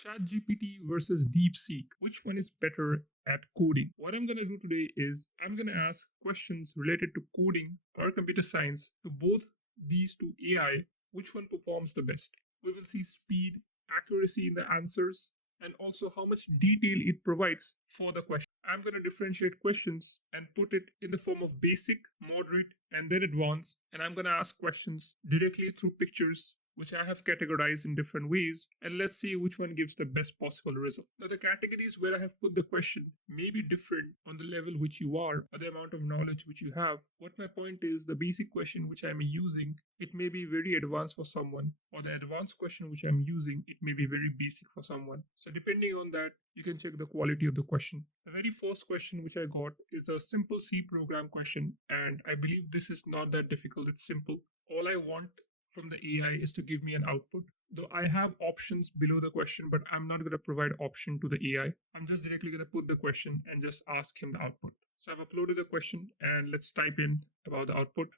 ChatGPT versus DeepSeek. Which one is better at coding? What I'm going to do today is I'm going to ask questions related to coding or computer science to both these two AI. Which one performs the best? We will see speed, accuracy in the answers, and also how much detail it provides for the question. I'm going to differentiate questions and put it in the form of basic, moderate, and then advanced. And I'm going to ask questions directly through pictures, which I have categorized in different ways, and let's see which one gives the best possible result. Now, the categories where I have put the question may be different on the level which you are or the amount of knowledge which you have. What my point is, the basic question which I'm using, it may be very advanced for someone, or the advanced question which I'm using, it may be very basic for someone. So depending on that, you can check the quality of the question. The very first question which I got is a simple C program question, and I believe this is not that difficult, it's simple. All I want from the AI is to give me an output. Though I have options below the question, but I'm not going to provide option to the AI. I'm just directly going to put the question and just ask him the output. So I've uploaded the question and let's type in about the output.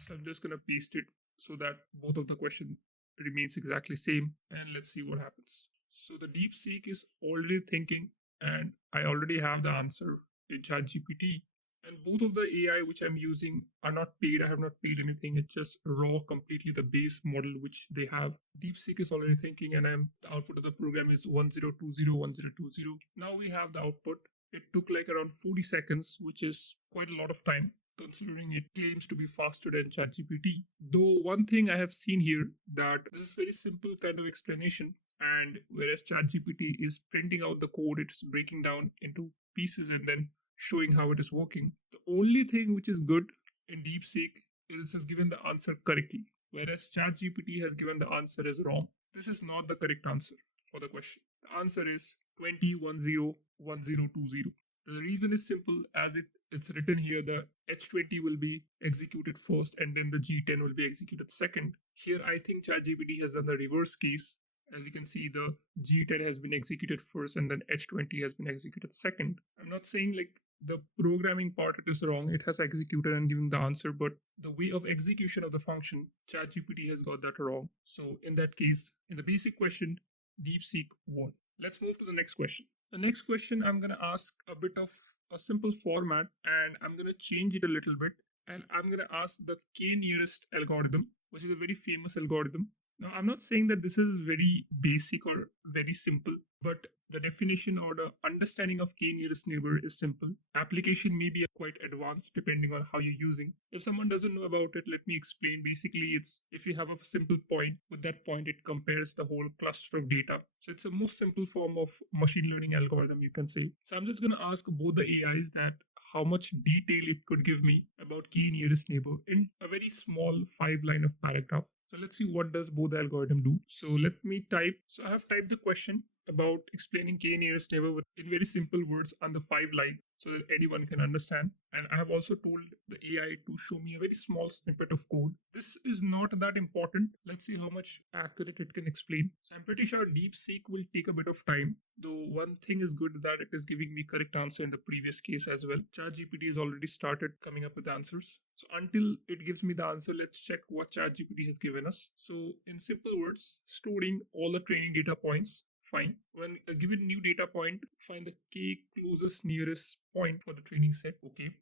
So I'm just going to paste it so that both of the question remains exactly same, and let's see what happens. So the DeepSeek is already thinking and I already have the answer in ChatGPT. And both of the AI which I'm using are not paid. I have not paid anything. It's just raw, completely the base model which they have. DeepSeek is already thinking, and the output of the program is 10201020. Now we have the output. It took like around 40 seconds, which is quite a lot of time, considering it claims to be faster than ChatGPT. Though one thing I have seen here, that this is very simple kind of explanation, and whereas ChatGPT is printing out the code, it's breaking down into pieces and then showing how it is working. The only thing which is good in DeepSeek is it has given the answer correctly, whereas ChatGPT has given the answer as wrong. This is not the correct answer for the question. The answer is 20101020. The reason is simple, as it's written here, the H20 will be executed first and then the G10 will be executed second. Here I think ChatGPT has done the reverse case. As you can see, the G10 has been executed first and then H20 has been executed second. I'm not saying like the programming part it is wrong, it has executed and given the answer, but the way of execution of the function, ChatGPT has got that wrong. So in that case, in the basic question, DeepSeek won. Let's move to the next question. The next question, I'm going to ask a bit of a simple format and I'm going to change it a little bit, and I'm going to ask the k-nearest algorithm, which is a very famous algorithm. Now, I'm not saying that this is very basic or very simple, but the definition or the understanding of k-nearest neighbor is simple. Application may be quite advanced depending on how you're using. If someone doesn't know about it, let me explain. Basically, it's if you have a simple point, with that point it compares the whole cluster of data. So it's a most simple form of machine learning algorithm, you can say. So I'm just going to ask both the AIs that how much detail it could give me about k-nearest neighbor in a very small 5-line of paragraph. So let's see what does both the algorithm do. So let me type. So I have typed the question about explaining k-nearest neighbor in very simple words under 5 lines so that anyone can understand. And I have also told the AI to show me a very small snippet of code. This is not that important. Let's see how much accurate it can explain. So I'm pretty sure DeepSeek will take a bit of time. Though one thing is good that it is giving me correct answer in the previous case as well. ChatGPT has already started coming up with answers. So until it gives me the answer, let's check what ChatGPT has given us. So in simple words, storing all the training data points. Fine. When a given new data point, find the k closest nearest point for the training set. Okay.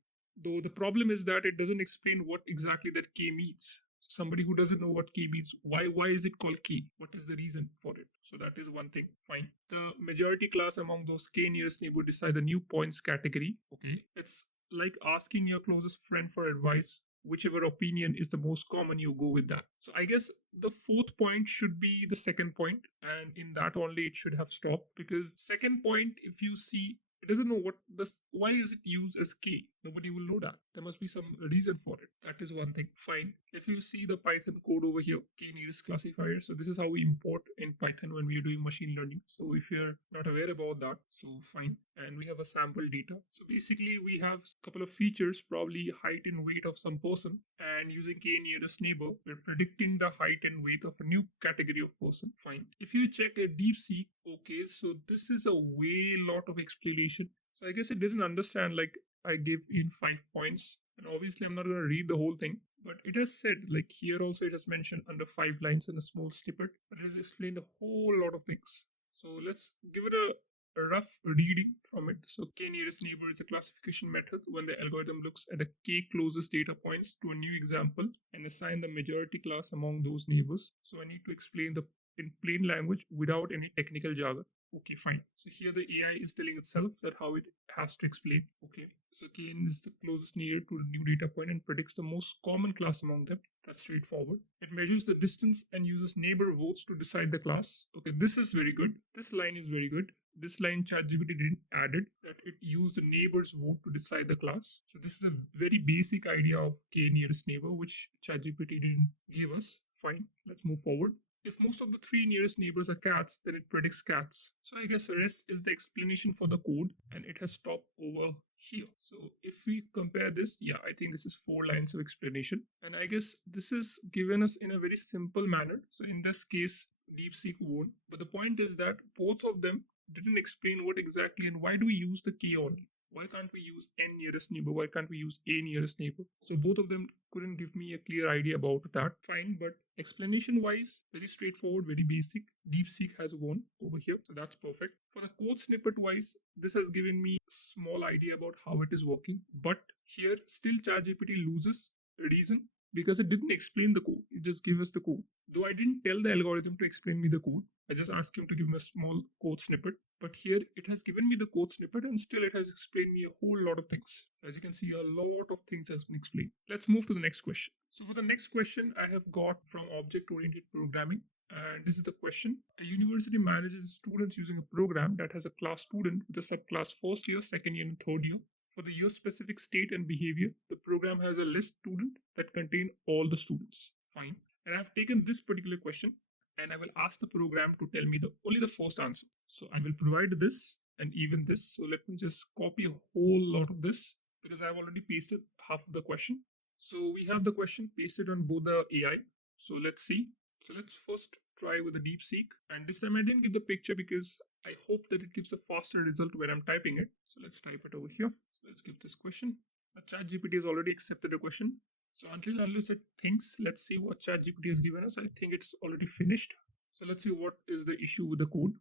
Though the problem is that it doesn't explain what exactly that k means. Somebody who doesn't know what k means, why is it called k? What is the reason for it? So that is one thing. Fine. The majority class among those k nearest neighbor decide the new points category. Okay. It's like asking your closest friend for advice. Whichever opinion is the most common, you go with that. So I guess the fourth point should be the second point, and in that only it should have stopped, because second point, if you see, it doesn't know why is it used as k. Nobody will know that. There must be some reason for it. That is one thing. Fine. If you see the Python code over here, k nearest classifier. So this is how we import in Python when we are doing machine learning. So if you're not aware about that, so fine. And we have a sample data. So basically we have a couple of features, probably height and weight of some person, and using k nearest neighbor, we're predicting the height and weight of a new category of person. Fine. If you check a DeepSeek, okay, so this is a way lot of explanation. So I guess it didn't understand, like I gave in 5 points, and obviously I'm not going to read the whole thing, but it has said, like here also it has mentioned under 5 lines in a small snippet, but it has explained a whole lot of things. So let's give it a rough reading from it. So k nearest neighbor is a classification method when the algorithm looks at the k closest data points to a new example and assign the majority class among those neighbors. So I need to explain the in plain language without any technical jargon. Okay, fine. So here the AI is telling itself that how it has to explain. Okay, so kn is the closest neighbor to the new data point and predicts the most common class among them. That's straightforward. It measures the distance and uses neighbor votes to decide the class. Okay, this is very good. This line is very good. This line ChatGPT didn't add it, that it used the neighbor's vote to decide the class. So this is a very basic idea of k nearest neighbor, which ChatGPT didn't give us. Fine, let's move forward. If most of the three nearest neighbors are cats, then it predicts cats. So I guess the rest is the explanation for the code, and it has stopped over here. So if we compare this, yeah, I think this is 4 lines of explanation. And I guess this is given us in a very simple manner. So in this case, DeepSeek won. But the point is that both of them didn't explain what exactly and why do we use the k only. Why can't we use n nearest neighbor? Why can't we use a nearest neighbor? So both of them couldn't give me a clear idea about that. Fine, but explanation wise, very straightforward, very basic. DeepSeek has won over here, so that's perfect. For the code snippet wise, this has given me a small idea about how it is working. But here, still ChatGPT loses. Reason? Because it didn't explain the code, it just gave us the code. Though I didn't tell the algorithm to explain me the code, I just asked him to give me a small code snippet. But here it has given me the code snippet and still it has explained me a whole lot of things. So as you can see, a lot of things has been explained. Let's move to the next question. So for the next question, I have got from object-oriented programming. And this is the question. A university manages students using a program that has a class student with a subclass first year, second year, and third year. For the year-specific state and behavior, the program has a list student that contain all the students. Fine. And I've taken this particular question and I will ask the program to tell me only the first answer. So I will provide this and even this. So let me just copy a whole lot of this because I've already pasted half of the question. So we have the question pasted on both the AI. So let's see. So let's first try with the DeepSeek. And this time I didn't give the picture because I hope that it gives a faster result when I'm typing it. So let's type it over here. So let's give this question. ChatGPT has already accepted the question. So unless it thinks, let's see what ChatGPT has given us. I think it's already finished. So let's see what is the issue with the code.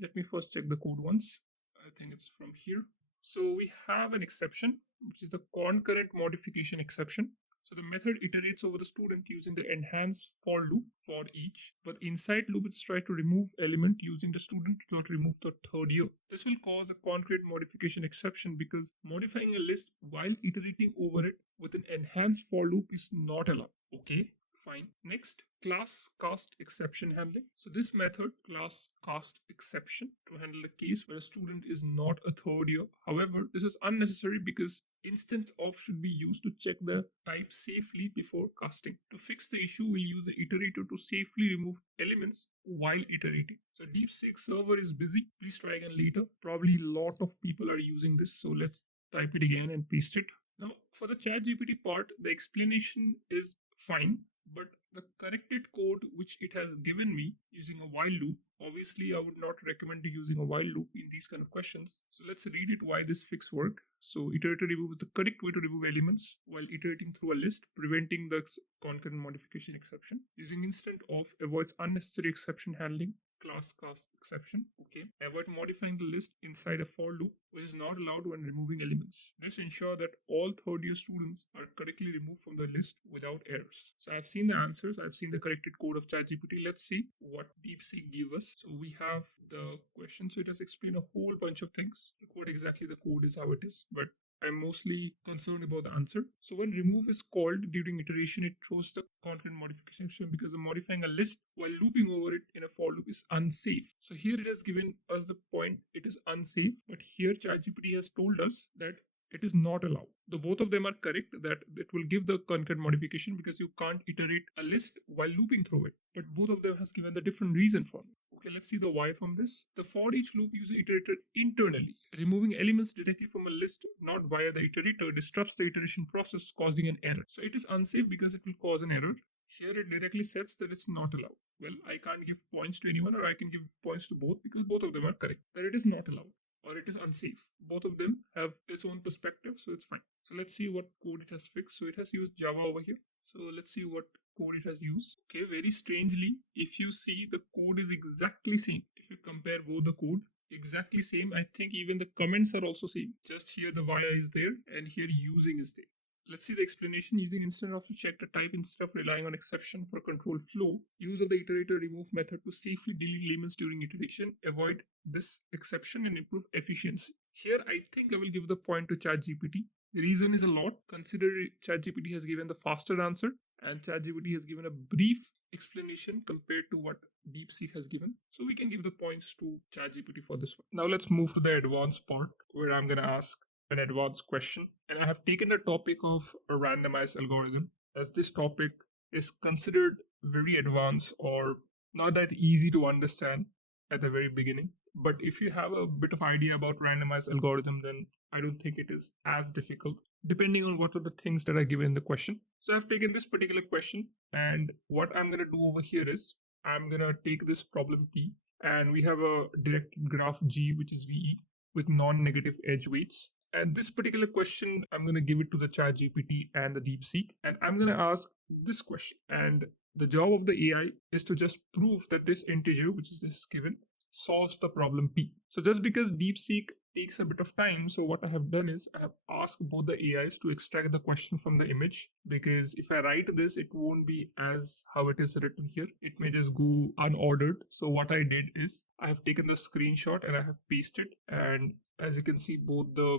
Let me first check the code once. I think it's from here. So we have an exception, which is the concurrent modification exception. So the method iterates over the student using the enhanced for loop for each, but inside loop it's try to remove element using the student to not remove the third year. This will cause a concrete modification exception because modifying a list while iterating over it with an enhanced for loop is not allowed. Okay, fine. Next, class cast exception handling. So this method, class cast exception, to handle a case where a student is not a third year. However, this is unnecessary because instance of should be used to check the type safely before casting. To fix the issue, we'll use the iterator to safely remove elements while iterating. So DeepSeek server is busy. Please try again later. Probably a lot of people are using this. So let's type it again and paste it. Now, for the ChatGPT part, the explanation is fine, but the corrected code which it has given me using a while loop, obviously I would not recommend using a while loop in these kind of questions. So let's read it why this fix work. So iterator remove is the correct way to remove elements while iterating through a list, preventing the concurrent modification exception. Using instant of avoids unnecessary exception handling. Class cast exception. Okay. Avoid modifying the list inside a for loop, which is not allowed when removing elements. This ensures that all third year students are correctly removed from the list without errors. So I've seen the answers, I've seen the corrected code of ChatGPT. Let's see what DeepSeek gave us. So we have the question. So it has explained a whole bunch of things, like what exactly the code is, how it is, but I'm mostly concerned about the answer. So when remove is called during iteration, it throws the concurrent modification because modifying a list while looping over it in a for loop is unsafe. So here it has given us the point it is unsafe, but here ChatGPT has told us that it is not allowed. The both of them are correct that it will give the concurrent modification because you can't iterate a list while looping through it. But both of them has given the different reason for it. Okay, let's see the why from this. The for each loop uses iterator internally. Removing elements directly from a list, not via the iterator, disrupts the iteration process, causing an error. So it is unsafe because it will cause an error. Here it directly says that it's not allowed. Well, I can't give points to anyone or I can give points to both because both of them are correct. That it is not allowed or it is unsafe. Both of them have its own perspective, so it's fine. So let's see what code it has fixed. So it has used Java over here. So let's see what code it has used. Okay, very strangely, if you see the code is exactly same. If If you compare both the code, exactly same. I think even the comments are also same. Just here the via is there and here using is there. Let's see the explanation. Using instead of to check the type instead of relying on exception for control flow. Use of the iterator remove method to safely delete elements during iteration. Avoid this exception and improve efficiency. Here I think I will give the point to ChatGPT. The reason is a lot. Consider ChatGPT has given the faster answer and ChatGPT has given a brief explanation compared to what DeepSeek has given. So we can give the points to ChatGPT for this one. Now let's move to the advanced part where I'm going to ask an advanced question. And I have taken the topic of a randomized algorithm as this topic is considered very advanced or not that easy to understand at the very beginning. But if you have a bit of idea about randomized algorithm, then I don't think it is as difficult, depending on what are the things that are given in the question. So I've taken this particular question, and what I'm going to do over here is I'm going to take this problem P, and we have a directed graph G, which is VE, with non-negative edge weights. And this particular question, I'm going to give it to the ChatGPT and the DeepSeek, and I'm going to ask this question. And the job of the AI is to just prove that this integer, which is this given, solves the problem P. So just because DeepSeek takes a bit of time, so what I have done is I have asked both the AIs to extract the question from the image, because if I write this, it won't be as how it is written here. It may just go unordered. So what I did is I have taken the screenshot and I have pasted, and as you can see, both the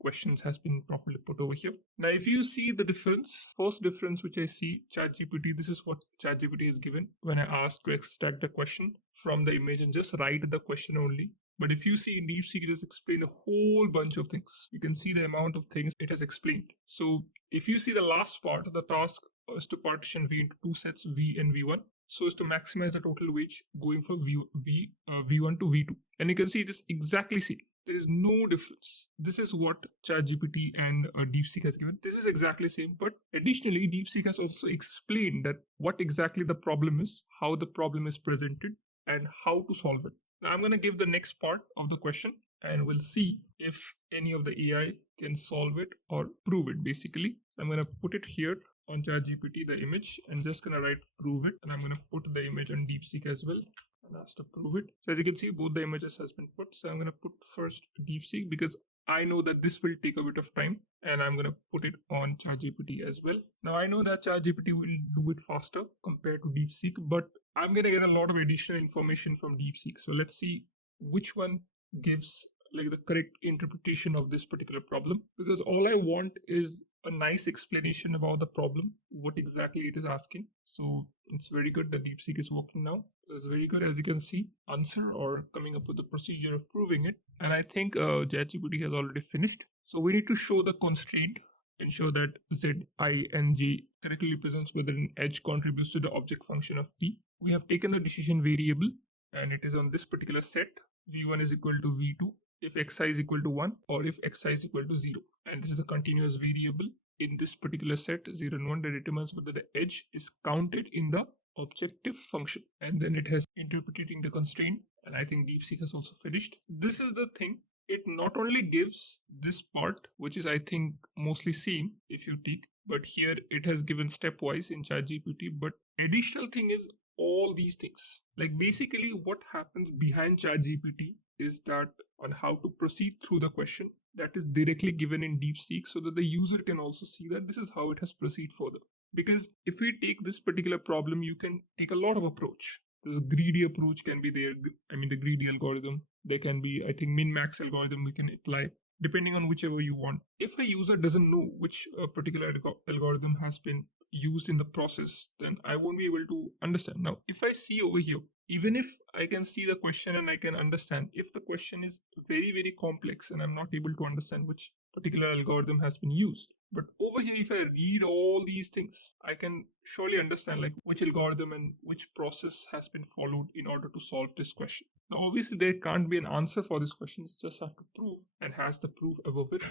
questions has been properly put over here. Now, if you see the difference, first difference which I see, ChatGPT, this is what ChatGPT is given when I ask to extract the question from the image and just write the question only. But if you see in DeepSeek, it has explained a whole bunch of things. You can see the amount of things it has explained. So if you see the last part, the task is to partition V into two sets, V and V1, so as to maximize the total weight going from V1 to V2. And you can see it is exactly same. There is no difference. This is what ChatGPT and DeepSeek has given. This is exactly same. But additionally, DeepSeek has also explained that what exactly the problem is, how the problem is presented, and how to solve it. Now I'm going to give the next part of the question and we'll see if any of the AI can solve it or prove it basically. I'm going to put it here on ChatGPT, the image, and just going to write prove it. And I'm going to put the image on DeepSeek as well and ask to prove it. So as you can see, both the images has been put. So I'm going to put first DeepSeek because I know that this will take a bit of time, and I'm going to put it on ChatGPT as well. Now I know that ChatGPT will do it faster compared to DeepSeek, but I'm going to get a lot of additional information from DeepSeek. So let's see which one gives the correct interpretation of this particular problem, because all I want is a nice explanation about the problem, what exactly it is asking. So it's very good that DeepSeek is working now. It's very good, as you can see, answer or coming up with the procedure of proving it. And I think ChatGPT has already finished. So we need to show the constraint, ensure that Z, I, and J correctly represents whether an edge contributes to the object function of P. We have taken the decision variable and it is on this particular set. V1 is equal to V2 if xi is equal to 1 or if xi is equal to 0. And this is a continuous variable in this particular set 0 and 1 that determines whether the edge is counted in the objective function. And then it has interpreting the constraint, and I think DeepSeek has also finished. This is the thing. It not only gives this part, which is I think mostly same if you take, but here it has given stepwise in ChatGPT. But additional thing is all these things. Basically what happens behind ChatGPT is that on how to proceed through the question, that is directly given in DeepSeek so that the user can also see that this is how it has proceed further. Because if we take this particular problem, you can take a lot of approach. There's a greedy approach can be there. The greedy algorithm. There can be, I think, min-max algorithm we can apply depending on whichever you want. If a user doesn't know which particular algorithm has been used in the process, then I won't be able to understand. Now, if I see over here, even if I can see the question and I can understand, if the question is very, very complex and I'm not able to understand which particular algorithm has been used, but over here, if I read all these things, I can surely understand which algorithm and which process has been followed in order to solve this question. Now, obviously, there can't be an answer for this question. It's just have to prove, and has the proof above it.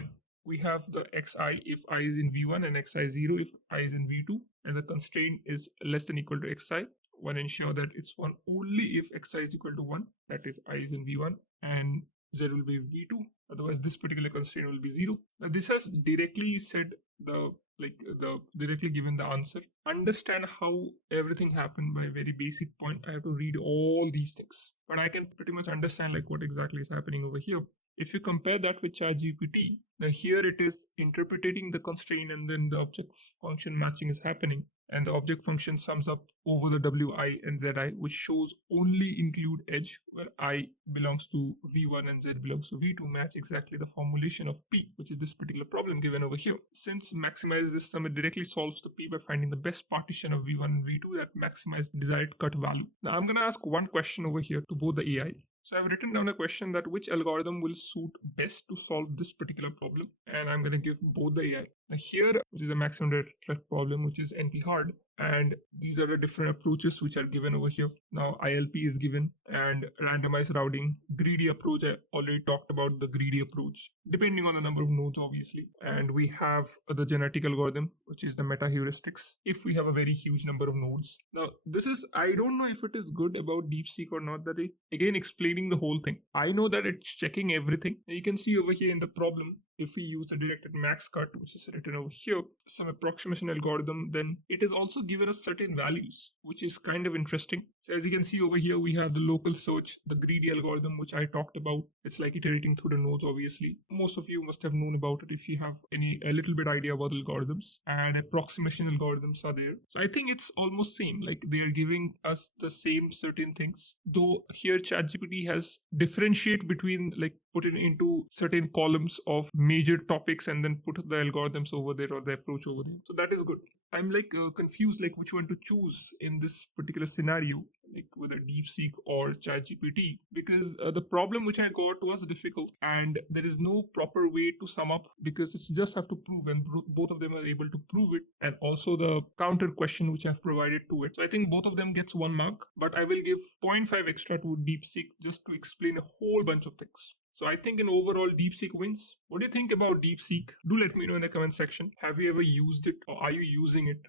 We have the xi if I is in v1 and xi 0 if I is in v2, and the constraint is less than equal to xi. One ensure that it's 1 only if xi is equal to 1, that is I is in v1 and z will be v2, otherwise this particular constraint will be 0. Now this has directly said the directly given the answer. Understand how everything happened by a very basic point. I have to read all these things, but I can pretty much understand like what exactly is happening over here. If you compare that with ChatGPT, now here it is interpreting the constraint and then the object function matching is happening. And the object function sums up over the wi and zi, which shows only include edge, where I belongs to v1 and z belongs to v2, match exactly the formulation of p, which is this particular problem given over here. Since maximize this sum, it directly solves the p by finding the best partition of v1 and v2 that maximize the desired cut value. Now I'm going to ask one question over here to both the AI. So I've written down a question that which algorithm will suit best to solve this particular problem, and I'm going to give both the AI. Now here, which is a maximum direct problem, which is NP hard, and these are the different approaches which are given over here. Now ILP is given, and randomized routing, greedy approach. I already talked about the greedy approach, depending on the number of nodes, obviously. And we have the genetic algorithm, which is the meta heuristics, if we have a very huge number of nodes. Now this is, I don't know if it is good about DeepSeek or not, that it again explaining the whole thing. I know that it's checking everything. You can see over here in the problem, if we use the directed max cut, which is written over here, some approximation algorithm, then it is also given us certain values, which is kind of interesting. So as you can see over here, we have the local search, the greedy algorithm, which I talked about. It's like iterating through the nodes, obviously. Most of you must have known about it if you have a little bit idea about algorithms, and approximation algorithms are there. So I think it's almost same, like they are giving us the same certain things, though here ChatGPT has differentiate between, like, put it into certain columns of major topics and then put the algorithms over there or the approach over there. So that is good. I'm confused like which one to choose in this particular scenario, like whether DeepSeek or ChatGPT, because the problem which I got was difficult and there is no proper way to sum up, because it's just have to prove, and both of them are able to prove it, and also the counter question which I've provided to it. So I think both of them gets 1 mark, but I will give 0.5 extra to DeepSeek just to explain a whole bunch of things. So I think in overall, DeepSeek wins. What do you think about DeepSeek? Do let me know in the comment section. Have you ever used it, or are you using it?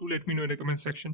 Do let me know in the comment section.